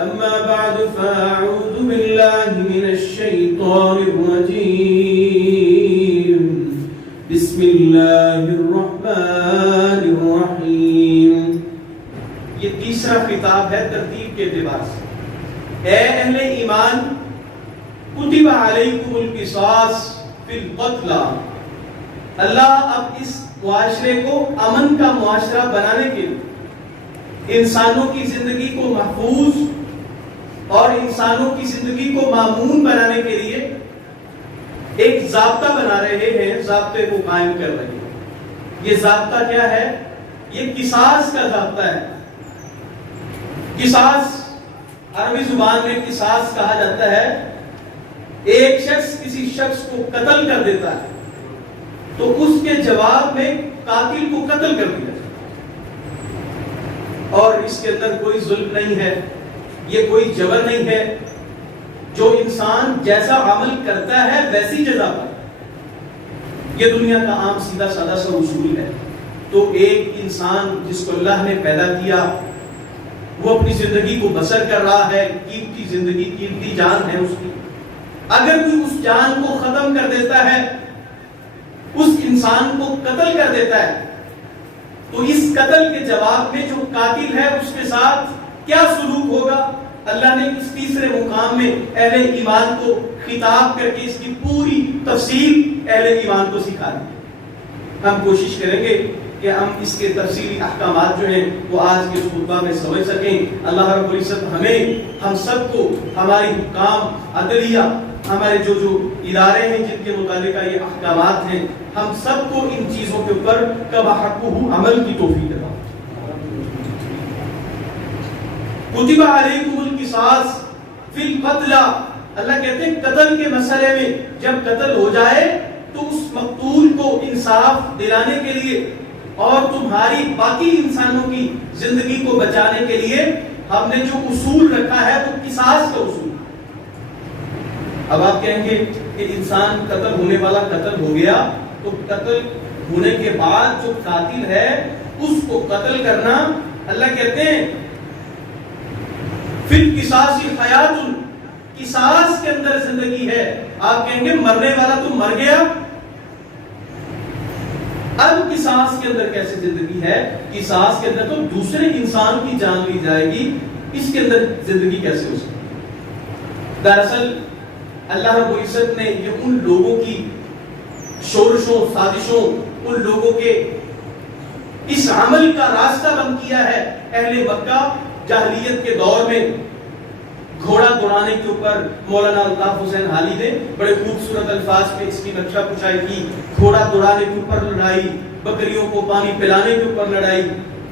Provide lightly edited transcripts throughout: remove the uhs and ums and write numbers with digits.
أما بعد فأعوذ بالله من الشيطان الرجيم بسم الله الرحمن الرحيم. یہ تیسرا خطاب ہے ترتیب کے اعتبار سے. اے اہل ایمان، کتب علیکم القصاص فی القتلى. اللہ اب اس معاشرے کو امن کا معاشرہ بنانے کے لیے، انسانوں کی زندگی کو محفوظ اور انسانوں کی زندگی کو مامون بنانے کے لیے ایک ضابطہ بنا رہے ہیں، ضابطے کو قائم کر رہے ہیں. یہ ضابطہ کیا ہے؟ یہ قصاص کا ضابطہ ہے. قصاص عربی زبان میں قصاص کہا جاتا ہے. ایک شخص کسی شخص کو قتل کر دیتا ہے تو اس کے جواب میں قاتل کو قتل کر دیا جاتا ہے، اور اس کے اندر کوئی ظلم نہیں ہے، یہ کوئی جبر نہیں ہے. جو انسان جیسا عمل کرتا ہے ویسی جزا پر. یہ دنیا کا عام سیدھا سادہ سا اصول ہے. تو ایک انسان جس کو اللہ نے پیدا کیا، وہ اپنی زندگی کو بسر کر رہا ہے، قیمتی زندگی، قیمتی جان ہے اس کی. اگر کوئی اس جان کو ختم کر دیتا ہے، اس انسان کو قتل کر دیتا ہے، تو اس قتل کے جواب میں جو قاتل ہے اس کے ساتھ کیا سلوک ہوگا؟ اللہ نے اس تیسرے مقام میں اہل ایمان کو خطاب کر کے اس کی پوری تفصیل اہل ایمان کو سکھا دی. ہم کوشش کریں گے کہ ہم اس کے تفصیلی احکامات جو ہیں وہ آج کے اس خطبہ میں سمجھ سکیں. اللہ رب العزت ہمیں، ہم سب کو، ہماری حکام، عدلیہ، ہمارے جو ادارے ہیں جن کے متعلقہ یہ احکامات ہیں، ہم سب کو ان چیزوں کے اوپر کبحقہ عمل کی توفیق عطا. کتب علیکم القصاص فی القتلى. اللہ کہتے ہیں قتل کے مسئلے میں جب قتل ہو جائے تو اس مقتول کو انصاف دلانے کے لیے اور تمہاری باقی انسانوں کی زندگی کو بچانے کے لیے ہم نے جو اصول رکھا ہے وہ قصاص کا اصول. اب آپ کہیں گے کہ انسان قتل ہونے والا قتل ہو گیا، تو قتل ہونے کے بعد جو قاتل ہے اس کو قتل کرنا، اللہ کہتے ہیں فی القصاص حیات. قصاص کے اندر زندگی ہے. آپ کہیں گے مرنے والا تو مر گیا، اب قصاص کے اندر کیسے زندگی ہے؟ قصاص کے اندر تو دوسرے انسان کی جان لی جائے گی، اس کے اندر زندگی کیسے ہو سکتی؟ دراصل اللہ رب العزت نے یہ ان لوگوں کی شورشوں، سازشوں، ان لوگوں کے اس عمل کا راستہ بند کیا ہے. اہل مکہ جاہلیت کے دور میں گھوڑا دوڑانے کے اوپر مولانا الطاف حسین حالی نے بڑے خوبصورت الفاظ پہ اس کی نقشہ کشائی کی. گھوڑا دوڑانے کے اوپر لڑائی، بکریوں کو پانی پلانے کے اوپر لڑائی،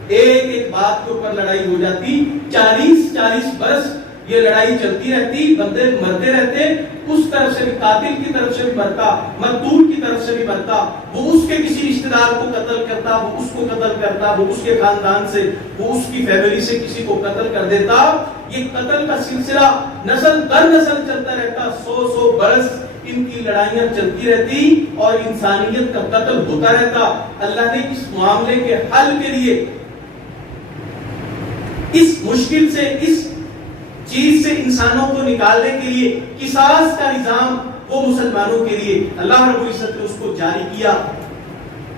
ایک ایک بات کے اوپر لڑائی ہو جاتی. 40 برس یہ لڑائی چلتی رہتی، بندے مرتے رہتے. اس طرف سے بھی قاتل کی طرف سے بھی مرتا، مقتول کی طرف سے بھی مرتا. وہ اس کے کسی رشتہ دار کو قتل کرتا، وہ اس کو قتل کرتا، وہ اس کے خاندان سے، وہ اس کی فیملی سے کسی کو قتل کر دیتا. یہ قتل کا سلسلہ نسل در نسل چلتا رہتا. 100 برس ان کی لڑائیاں چلتی رہتی اور انسانیت کا قتل ہوتا رہتا. اللہ نے اس معاملے کے حل کے لیے، اس مشکل سے، اس چیز سے انسانوں کو نکالنے کے لیے قصاص کا نظام وہ مسلمانوں کے لیے اللہ رب العزت نے اس کو جاری کیا.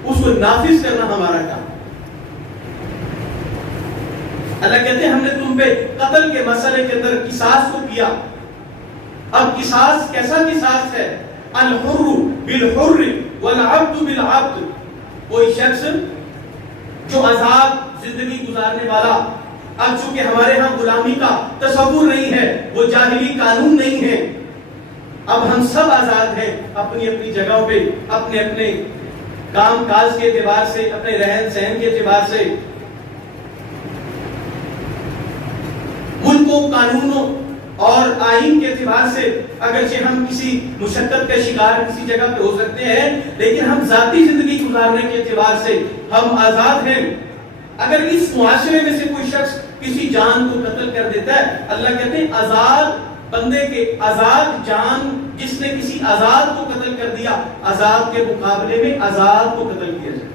اس کو نافذ کرنا ہمارا کام. اللہ کہتے ہیں ہم نے تم پہ قتل کے مسئلے کے اندر قصاص کو کیا. اب قصاص کیسا قصاص ہے؟ الحر بالحر والعبد بالعبد. کوئی شخص جو آزاد زندگی گزارنے والا، اب چونکہ ہمارے ہاں غلامی کا تصور نہیں ہے، وہ جاہلی قانون نہیں ہے، اب ہم سب آزاد ہیں اپنی اپنی جگہوں پہ، اپنے اپنے کام کاج کے اعتبار سے، اپنے رہن سہن کے اعتبار سے، ملکوں، قانونوں اور آئین کے اعتبار سے. اگرچہ ہم کسی مشقت کا شکار کسی جگہ پہ ہو سکتے ہیں، لیکن ہم ذاتی زندگی گزارنے کے اعتبار سے ہم آزاد ہیں. اگر اس معاشرے میں سے کوئی شخص کسی جان کو قتل کر دیتا ہے، اللہ کہتے ہیں آزاد بندے کے، آزاد جان جس نے کسی آزاد کو قتل کر دیا، آزاد کے مقابلے میں آزاد کو قتل کیا جائے.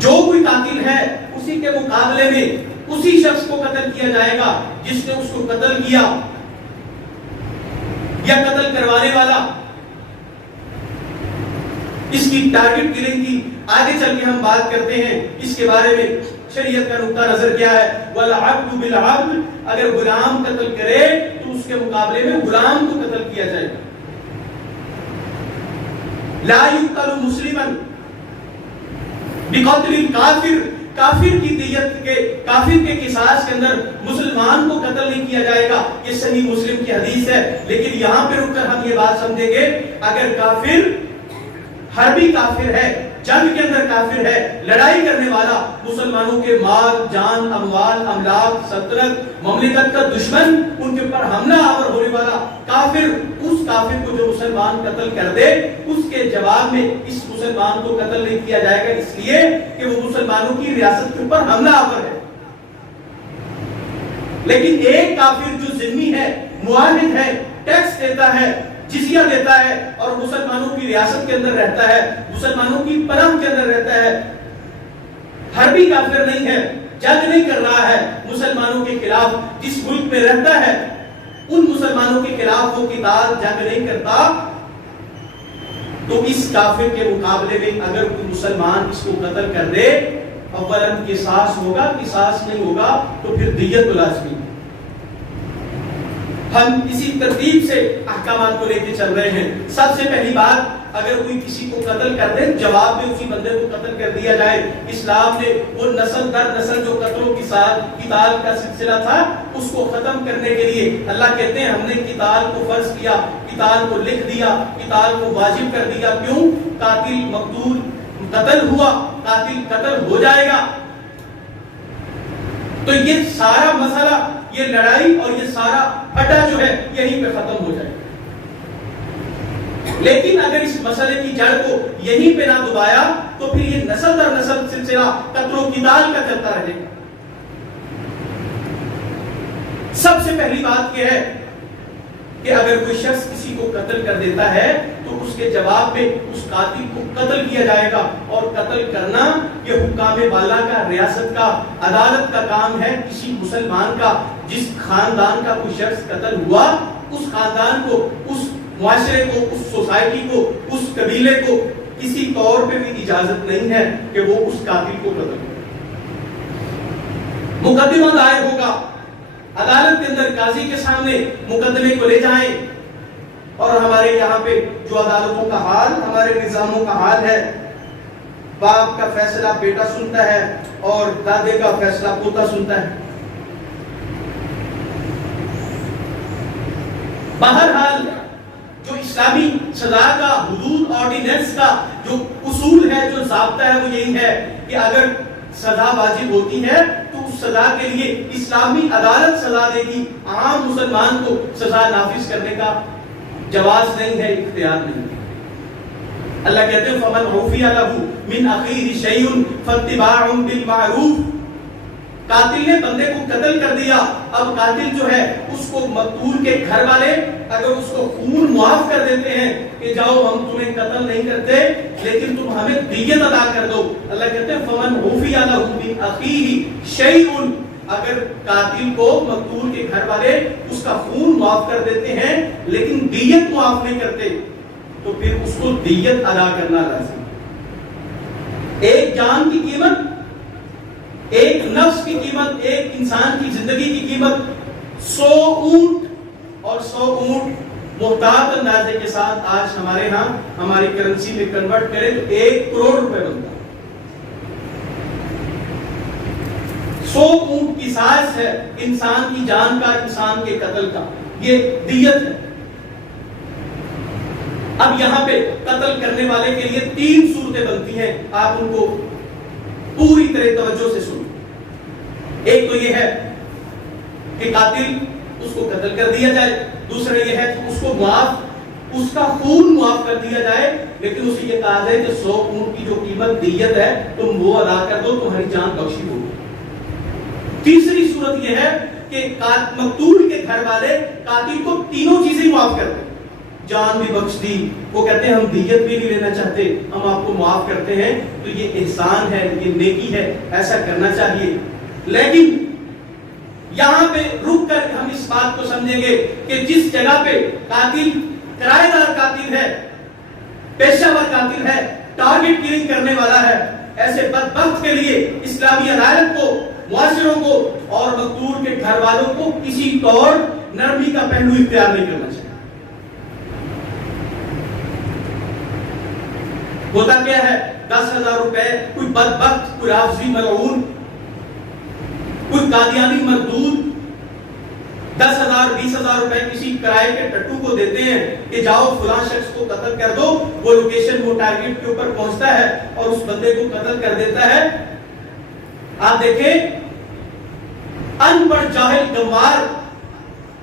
جو کوئی قاتل ہے اس اسی کے مقابلے میں اسی شخص کو قتل کیا جائے گا جس نے اس کو قتل کیا یا قتل کروانے والا. اس کی ٹارگٹ کلنگ کی آگے چل کے ہم بات کرتے ہیں. اس کے بارے میں شریعت کا نقطہ نظر کیا ہے؟ وَالْعَبْدُ بِالْعَبْدِ، اگر غلام قتل کرے تو اس کے مقابلے میں غلام کو قتل کیا جائے گا. لا يقتل مسلما بقتل الکافر، کافر کی دیت کے، کافر کے قصاص کے اندر مسلمان کو قتل نہیں کیا جائے گا. یہ صحیح مسلم کی حدیث ہے. لیکن یہاں پہ رک کر ہم یہ بات سمجھیں گے، اگر کافر حربی کافر ہے، جنگ کے اندر کافر ہے، لڑائی کرنے والا، مسلمانوں کے مال، جان، اموال، املاک، سلطنت، مملکت کا دشمن، ان کے اوپر حملہ آور ہونے والا کافر، اس کافر کو جو مسلمان قتل کر دے، اس کے جواب میں اس مسلمان کو قتل نہیں کیا جائے گا، اس لیے کہ وہ مسلمانوں کی ریاست کے اوپر حملہ آور ہے. لیکن ایک کافر جو ذمہ ہے، معاہد ہے، ٹیکس دیتا ہے، جزیہ دیتا ہے اور مسلمانوں کی ریاست کے اندر رہتا ہے، مسلمانوں کی پناہ کے اندر رہتا ہے، حربی کافر نہیں ہے، جنگ نہیں کر رہا ہے مسلمانوں کے خلاف، جس ملک میں رہتا ہے ان مسلمانوں کے خلاف وہ قتال جنگ نہیں کرتا، تو اس کافر کے مقابلے میں اگر کوئی مسلمان اس کو قتل کر دے، اولاً قصاص ہوگا، قصاص نہیں ہوگا تو پھر دیت لازمی. ہم اسی ترتیب سے احکامات کو لے کے چل رہے ہیں. سب سے پہلی بات، اگر کوئی کسی کو قتل کر دے، جواب میں اسی بندے کو قتل کر دیا جائے. اسلام نے وہ نسل در نسل جو قتلوں کے ساتھ قتال کا سلسلہ تھا اس کو ختم کرنے کے لیے اللہ کہتے ہیں ہم نے قتال کو فرض کیا، قتال کو لکھ دیا، قتال کو واجب کر دیا. کیوں؟ قاتل مقتول قتل ہوا، قاتل قتل ہو جائے گا. تو یہ سارا مسئلہ، یہ لڑائی اور یہ سارا اڈا جو ہے یہیں پہ ختم ہو جائے. لیکن اگر اس مسئلے کی جڑ کو یہیں پہ نہ دبایا تو پھر یہ نسل در نسل سلسلہ قتل و قتال کا چلتا رہے گا. سب سے پہلی بات یہ ہے کہ اگر کوئی شخص کسی کو قتل کر دیتا ہے تو اس کے جواب میں اس قاتل کو قتل کیا جائے گا. اور قتل کرنا یہ حکام بالا کا، ریاست کا، عدالت کا کام ہے. کسی مسلمان کا جس خاندان کا کوئی شخص قتل ہوا، اس خاندان کو، اس معاشرے کو، اس سوسائٹی کو، اس قبیلے کو کسی طور پہ بھی اجازت نہیں ہے کہ وہ اس قاتل کو قتل کرے. مقدمہ دائر ہوگا عدالت کے اندر، قاضی کے سامنے مقدمے کو لے جائیں. اور ہمارے یہاں پہ جو عدالتوں کا حال، ہمارے نظاموں کا حال ہے، باپ کا فیصلہ بیٹا سنتا ہے اور دادے کا فیصلہ پوتا سنتا ہے. بہرحال جو اسلامی سزا کا حدود آرڈیننس کا جو اصول ہے، جو ضابطہ ہے، وہ یہی ہے کہ اگر سزا واجب ہوتی ہے تو اس سزا کے لیے اسلامی عدالت سزا دے گی. عام مسلمان کو سزا نافذ کرنے کا جواز نہیں ہے، اختیار نہیں ہے. اللہ کہتے ہیں فَمَنْ عُفِيَ لَهُ مِنْ أَخِيهِ شَيْءٌ فَاتِّبَاعٌ بِالْمَعْرُوفِ. قاتل نے بندے کو قتل کر دیا، اب قاتل جو ہے اس کو مقتول کے گھر والے اگر اس کو خون معاف کر دیتے ہیں کہ جاؤ ہم تمہیں قتل نہیں کرتے لیکن تم ہمیں دیت ادا کر دو. اللہ کہتے ہیں فَمَنْ عُفِيَ لَهُ مِنْ أَخِيهِ شَيْءٌ. اگر قاتل کو مقتول کے گھر والے اس کا خون معاف کر دیتے ہیں لیکن دیت معاف نہیں کرتے تو پھر اس کو دیت ادا کرنا لازم. ایک جان کی قیمت، ایک نفس کی قیمت، ایک انسان کی زندگی کی قیمت 100 اونٹ، اور 100 اونٹ محتاط اندازے کے ساتھ آج ہمارے ہاں ہماری کرنسی میں کنورٹ کرے تو 1 کروڑ روپے بنتا ہے. 100 اونٹ کی سائز ہے انسان کی جان کا، انسان کے قتل کا، یہ دیت ہے. اب یہاں پہ قتل کرنے والے کے لیے 3 صورتیں بنتی ہیں، آپ ان کو پوری طرح توجہ سے سنیں. ایک تو یہ ہے کہ قاتل اس کو قتل کر دیا جائے، دوسرا یہ ہے کہ اس کو معاف، اس کا خون معاف کر دیا جائے لیکن اسے یہ کہا جائے کہ 100 اونٹ کی جو قیمت دیت ہے تم وہ ادا کر دو، تمہاری جان بخشی ہوگی. تیسری صورت یہ ہے کہ مقتول کے گھر والے قاتل کو تینوں چیزیں معاف کر دیں. جان بھی بخش دی، وہ کہتے ہیں ہم دیت بھی نہیں لینا چاہتے، ہم آپ کو معاف کرتے ہیں، تو یہ احسان ہے، یہ نیکی ہے، ایسا کرنا چاہیے۔ لیکن یہاں پہ رک کر ہم اس بات کو سمجھیں گے کہ جس جگہ پہ قاتل کرایہ دار قاتل ہے، پیشہ ور قاتل ہے، ٹارگٹ کلنگ کرنے والا ہے، ایسے بدبخت کے لیے اسلامی عدالت کو، معاشروں کو اور مقتول کے گھر والوں کو کسی طور نرمی کا پہلو اختیار نہیں کرنا چاہیے۔ ہوتا کیا ہے، 10,000 روپے کوئی بدبخت، کوئی رافضی ملعون، کوئی قادیانی مردود 10,000 20,000 روپے کسی کرائے کے ٹٹو کو دیتے ہیں کہ جاؤ فلاں شخص کو قتل کر دو، وہ لوکیشن وہ ٹارگٹ کے اوپر پہنچتا ہے اور اس بندے کو قتل کر دیتا ہے۔ آپ دیکھیں ان پڑھ جاہل گنوار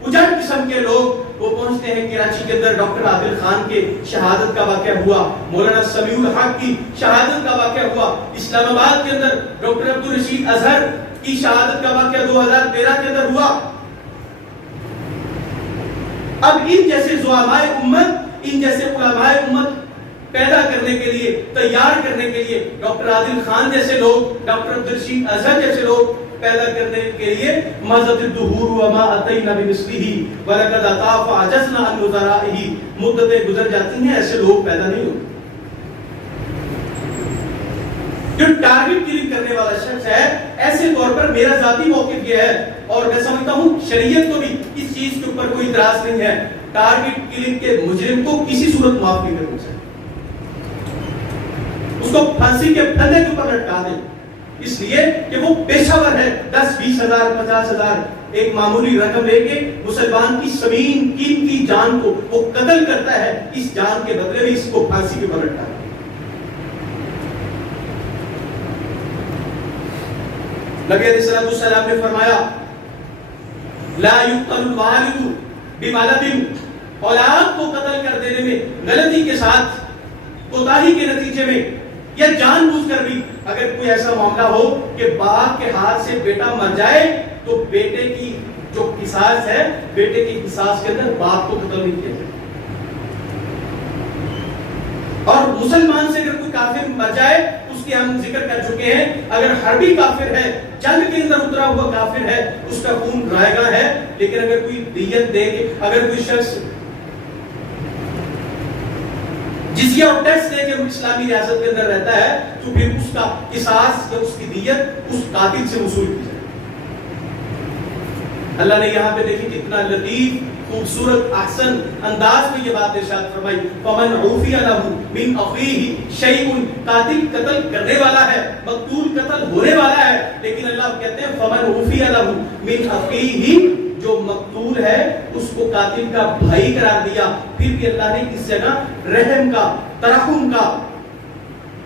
اجڑ قسم کے لوگ وہ پہنچتے ہیں کراچی کے اندر ڈاکٹر عادل خان کے شہادت کا واقعہ ہوا، مولانا سمیع الحق کی شہادت کا واقعہ ہوا، اسلام آباد کے اندر ڈاکٹر عبدالرشید اظہر کی شہادت کا واقعہ 2013 کے اندر ہوا۔ اب ان جیسے زعماء امت، ان جیسے علماء امت پیدا کرنے کے لیے، تیار کرنے کے لیے ڈاکٹر عادل خان جیسے لوگ، ڈاکٹر عبدالرشید اظہر جیسے لوگ پیدا کرنے کے لیے مزت الدہور وما اتینا بمثلہ ولقد اطاع فعجزنا عن نظرائہ، مدتیں گزر جاتی ہیں، ایسے لوگ پیدا نہیں ہوتے۔ جو ٹارگٹ کلنگ کرنے والا شخص ہے، ایسے طور پر میرا ذاتی موقف یہ ہے اور میں سمجھتا ہوں شریعت کو بھی اس چیز کے اوپر کوئی اعتراض نہیں ہے، ٹارگٹ کلنگ کے مجرم کو کسی صورت معاف نہیں کرنا چاہیے، اس کو پھانسی کے پھندے کے اوپر لٹکا دیں، اس لیے کہ وہ پیشہ ور ہے، 10,000 20,000 50,000 ایک معمولی رقم لے کے مسلمان کی ثمین قیمتی جان کو وہ قتل کرتا ہے، اس جان کے بدلے میں اس کو پھانسی کے اوپر لٹکا دیں۔ نبی علیہ السلام نے فرمایا لا یقتل الوالد بولد، اولاد کو قتل کر دینے میں غلطی کے ساتھ، کوتاہی کے نتیجے میں یا جان بوجھ کر بھی اگر کوئی ایسا معاملہ ہو کہ باپ کے ہاتھ سے بیٹا مر جائے تو بیٹے کی جو قصاص ہے، بیٹے کی قصاص کے اندر باپ کو قتل نہیں کیا جائے، اور مسلمان سے اگر کوئی کافر مر جائے، اس کے ہم ذکر کر چکے ہیں، اگر حربی کافر ہے، جنگ کے اندر اترا ہوا کافر ہے، اس کا خون رائے گا ہے، لیکن اگر کوئی دیت دے کے، اگر کوئی شخص جزیہ اور ٹیکس دے کے اسلامی ریاست کے اندر رہتا ہے تو پھر اس کا قصاص یا اس کی دیت اس قاتل سے وصول کی جائے۔ اللہ نے یہاں پہ دیکھیں کتنا لطیف خوبصورت احسن انداز میں یہ بات ارشاد فرمائی، فمن عفی لہ من اخیہ شیء، قاتل قتل کرنے والا ہے، مقتول قتل ہونے والا ہے، لیکن اللہ کہتے ہیں فمن عفی لہ من اخیہ، جو مقتول ہے اس کو قاتل کا بھائی قرار دیا، پھر بھی اللہ نے اس جگہ رحم کا، ترحم کا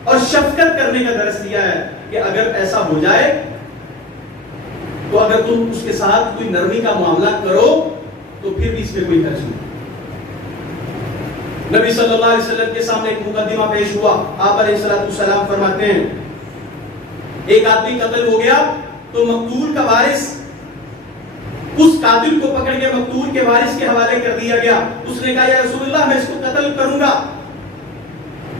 اور شفقت کرنے کا درس دیا ہے کہ اگر ایسا ہو جائے تو اگر تم اس کے ساتھ کوئی نرمی کا معاملہ کرو تو پھر بھی اس میں کوئی حرج نہیں۔ نبی صلی اللہ علیہ وسلم کے سامنے ایک مقدمہ پیش ہوا، آپ علیہ السلام فرماتے ہیں ایک آدمی قتل ہو گیا تو مقتول کا وارث اس قاتل کو پکڑ کے مقتول کے وارث کے حوالے کر دیا گیا، اس نے کہا یا رسول اللہ میں اس کو قتل کروں گا،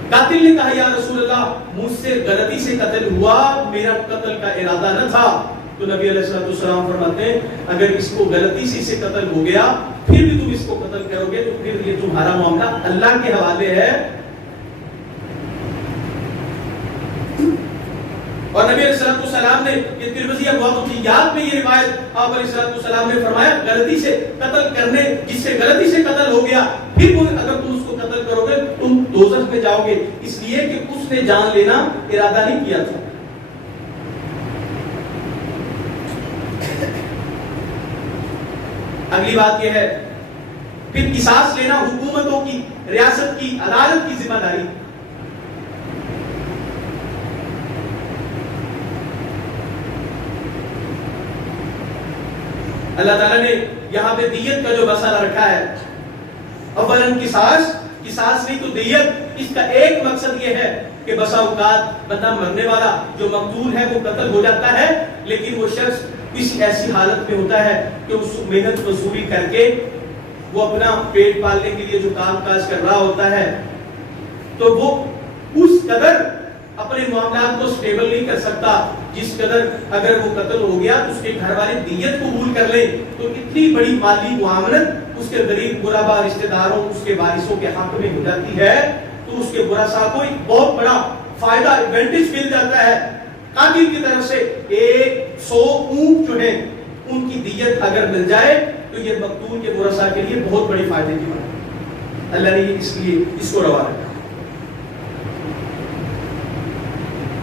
قاتل نے کہا یا رسول اللہ مجھ سے غلطی سے قتل ہوا، میرا قتل کا ارادہ نہ تھا، تو نبی علیہ السلام فرماتے ہیں اگر اس کو غلطی سے قتل ہو گیا پھر بھی تم اس کو قتل کرو گے تو پھر یہ تمہارا معاملہ اللہ کے حوالے ہے۔ اور نبی علیہ السلام نے یہ ترمذی ابواب میں یہ روایت آپ علیہ السلام نے فرمایا غلطی سے قتل کرنے، جس سے غلطی سے قتل ہو گیا پھر اگر تم اس کو قتل کرو گے تم دوزخ میں جاؤ گے، اس لیے کہ اس نے جان لینا ارادہ نہیں کیا تھا۔ اگلی بات یہ ہے پھر قصاص لینا حکومتوں کی، ریاست کی، عدالت کی ذمہ داری۔ اللہ تعالیٰ نے یہاں پہ دیت کا جو مسئلہ رکھا ہے، اولاً قصاص نہیں تو دیت، اس کا ایک مقصد یہ ہے کہ بسا اوقات بندہ مرنے والا جو مقتول ہے وہ قتل ہو جاتا ہے، لیکن وہ شخص کسی ایسی حالت میں ہوتا ہے کہ اس محنت وصولی کر کے وہ اپنا پیٹ پالنے کے لیے جو کام کاج کر رہا ہوتا ہے تو وہ اس قدر اپنے معاملات کو سٹیبل نہیں کر سکتا جس قدر اگر وہ قتل ہو گیا تو اس کے گھر والے دیت قبول کر لیں تو اتنی بڑی مالی معاونت اس کے غریب غربا رشتہ داروں اس کے وارثوں کے حق میں ہو جاتی ہے تو اس کے ورثاء کو ایک بہت بڑا فائدہ ایڈوانٹیج مل جاتا ہے. قاتل کی طرف سے 100 اونٹ جو ہیں ان کی دیت اگر مل جائے تو یہ مقتول کے ورثاء کے لیے بہت بڑی فائدے کی بات ہے. اللہ نے اس لیے اس کو روا رکھا.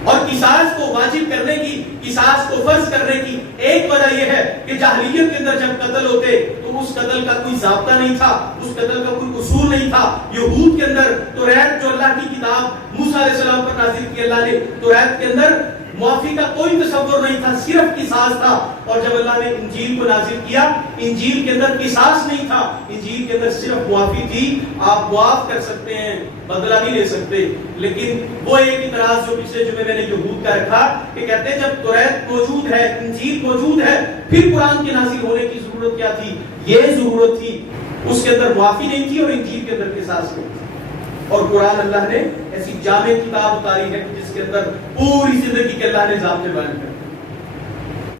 اور قصاص کو واجب کرنے کی, قصاص کو فرض کرنے کی ایک وجہ یہ ہے کہ جاہلیت کے اندر جب قتل ہوتے تو اس قتل کا کوئی ضابطہ نہیں تھا, اس قتل کا کوئی اصول نہیں تھا. یہود کے اندر توریت جو اللہ کی کتاب موسیٰ علیہ السلام پر نازل کی اللہ نے, توریت کے اندر معافی کا کوئی تصور نہیں تھا, صرف قصاص تھا. اور جب اللہ نے انجیل کو نازل کیا, انجیل کے اندر قصاص نہیں تھا, انجیل کے اندر صرف معافی تھی. آپ معاف کر سکتے ہیں, بدلہ نہیں لے سکتے. لیکن وہ ایک اعتراض جو پچھلے جمعے میں نے یہود کا رکھا کہ کہتے ہیں جب توریت موجود ہے, انجیل موجود ہے, پھر قرآن کے نازل ہونے کی ضرورت کیا تھی؟ یہ ضرورت تھی. اس کے اندر معافی نہیں تھی اور انجیل کے اندر قصاص نہیں تھا. اور قرآن اللہ نے ایسی جامع کتاب اتاری ہے جس کے اندر پوری زندگی کے اللہ نے ضابطے بیان کر